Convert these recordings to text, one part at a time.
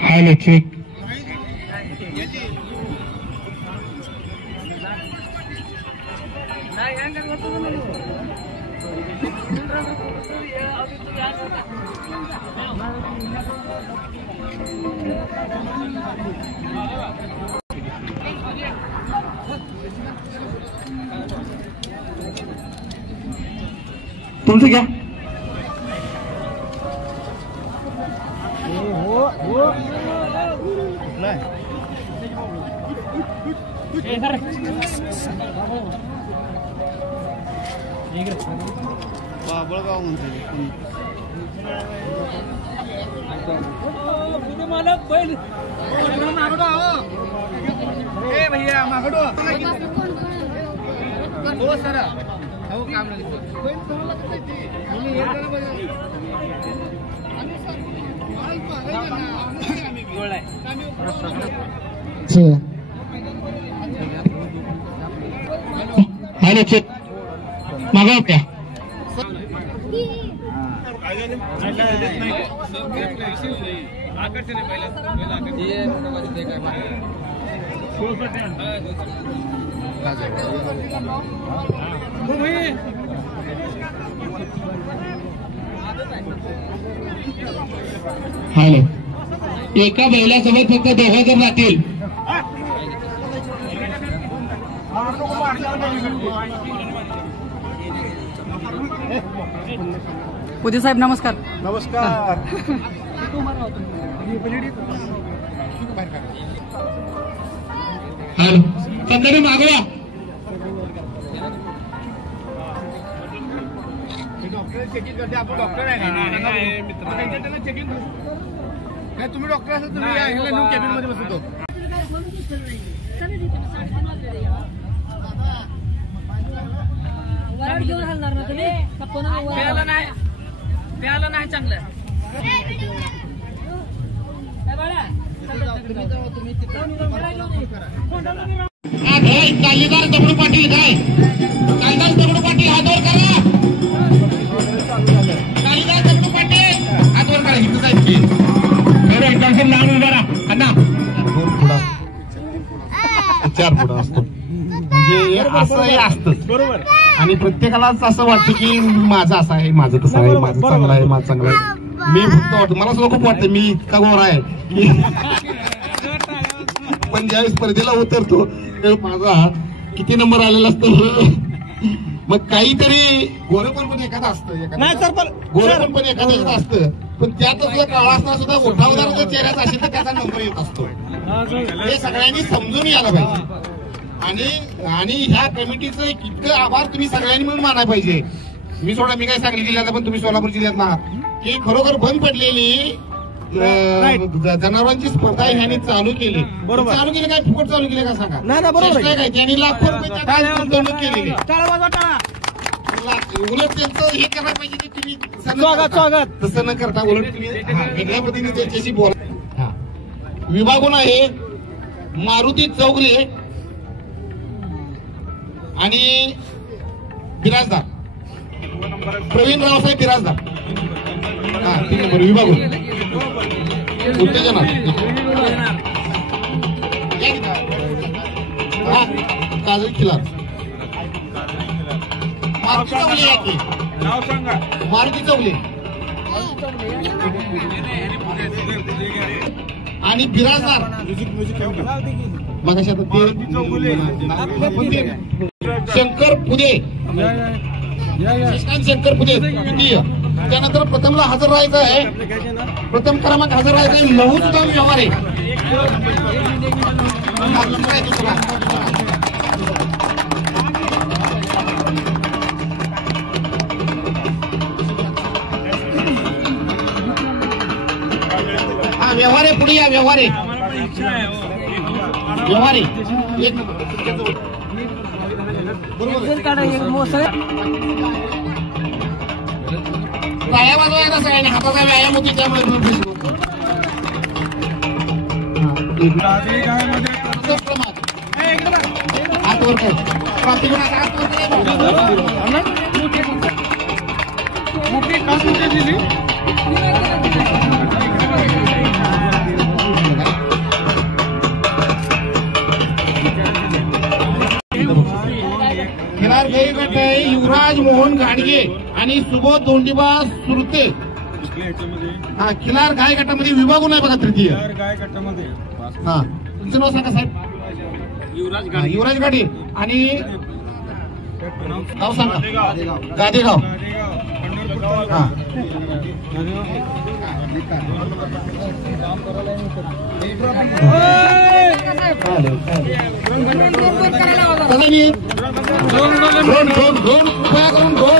Hello check तुमचं घ्या बाबळगाव म्हणते मालक बैल भैया मागडो हो सर हो काम हॅलो चेक मागा क्या हॅलो एका बैलासोबत फक्त दोघं जण राहतील पुदे साहेब नमस्कार नमस्कार हॅलो संदर्भ मागवा चेकिंग करते आपण डॉक्टर आहे चेकिंग नाही तुम्ही डॉक्टर असाल तुम्ही कॅबिन मध्ये बसतो प्यायला नाही चांगलं कालीदार दगडू पाटील काय कालिदास दगडू पाटील हात वर करा कालिदास दगडू पाटील हात वर करा इथं जायची नाव उभा राहा अण्णा चार पुढं असतो म्हणजे असंही असतं बरोबर आणि प्रत्येकालाच असं वाटतं की माझं असं आहे माझं तसं आहे माझं चांगलं आहे माझं चांगलं आहे मी फक्त वाटतं मला सुद्धा खूप वाटतं मी इतका गोरा आहे की पण ज्यावेळेस स्पर्धेला उतरतो त्यावेळेस माझा किती नंबर आलेला असतो मग काहीतरी गोरेपण पण एखादं असतं गोरेपण पण एखादं असतं पण त्यात सुद्धा काळा असताना सुद्धा उठावदार जर चेहऱ्यात असेल तर त्याचा नंबर येत असतो हे सगळ्यांनी समजून यायला पाहिजे आणि ह्या कमिटीचं इतकं आभार तुम्ही सगळ्यांनी मिळून मानायला पाहिजे मी काय सांगली जिल्ह्यात पण तुम्ही सोलापूर जिल्ह्यात आहात की खरोखर बंद पडलेली जनावरांची स्पर्धा ह्यांनी चालू केली चालू केली काय फुकट चालू केली का सांगा काय त्यांनी लाखो रुपये गुंतवणूक केलेली उलट त्यांचं हे करायला पाहिजे की तुम्ही तसं न करता उलट तुम्ही वेगळ्या पद्धतीने त्यांच्याशी बोला विभागून आहे मारुती चौगले आणि बिराजदार प्रवीण रावसाहेब बिराजदार हा 3 नंबर विभागून उत्तेजना काजल खिलार मारुती चौगले याची मारुती चौगले आणि बिराजदार मगाशी आता शंकर पुदे शंकर पुदे द्वितीय त्यानंतर प्रथमला हजर राहायचं आहे प्रथम क्रमांक हजर राहायचं आहे लहू सुद्धा व्यवहार आहे हा व्यवहार आहे पुढे या व्यवहार आहे एक टाळ्या वाजवायला सगळ्यांनी हाताचा व्यायाम होती त्यामुळे हात वर कर. क्रांतिगुणाचा हात वर कर. मोठी कास कुठे दिली खिलार गई गट आहे युवराज मोहन गाडगे आणि सुबोध दोंडीबा सुरते. हा खिलार गाय गटामध्ये विभागून आहे बघा तृतीय. हा तुमचं नाव सांगा साहेब. युवराज गाडगे आणि नाव सांगा. गादेगाव. हा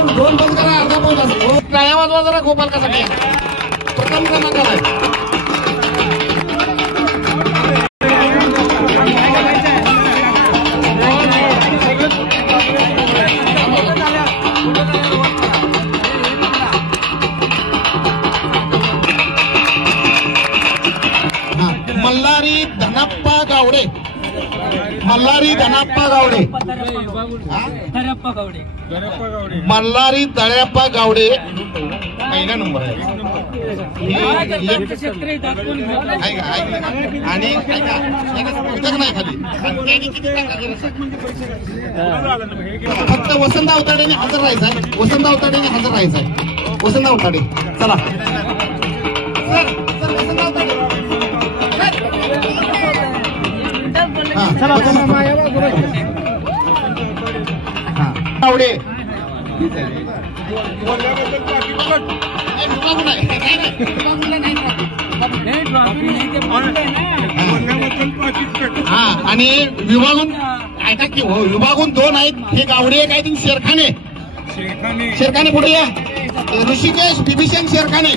ड्रोन बंद करा. अर्धा पाऊस असतो. टाळ्या वाजवा जरा गोपाल कसा प्रथम क्रमांकाला आहे. मल्हारी धनाप्पा गावडे. मल्हारी धनाप्पा गावडे. मल्हारी दळ्याप्पा गावडे पहिला नंबर आहे. आणि नाही खाली फक्त वसंत अवताडेने हजर राहायचं आहे. वसंत अवताडेने हजर राहायचं आहे. वसंत अवताडे चला. गावडे हा आणि विभागून ऐका की हो विभागून दोन आहेत. हे गावडे एक आहे शेरखाने. शेरखाने पुढे या. ऋषिकेश बिभीषण शेरखाने.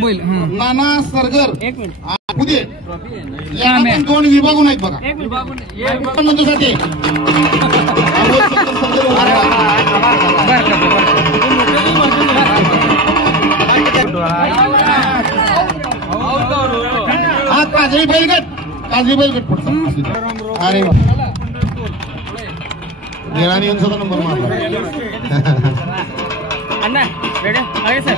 बैल नाना सरगर पुढे या दोन विभागून आहेत बघा. नंदूसाठी हा काजळी बैलगट. काजळी बैलगट पुढचा. अरे येणारी यांचा नंबर मारला. अण्णा रेडी आहे सर.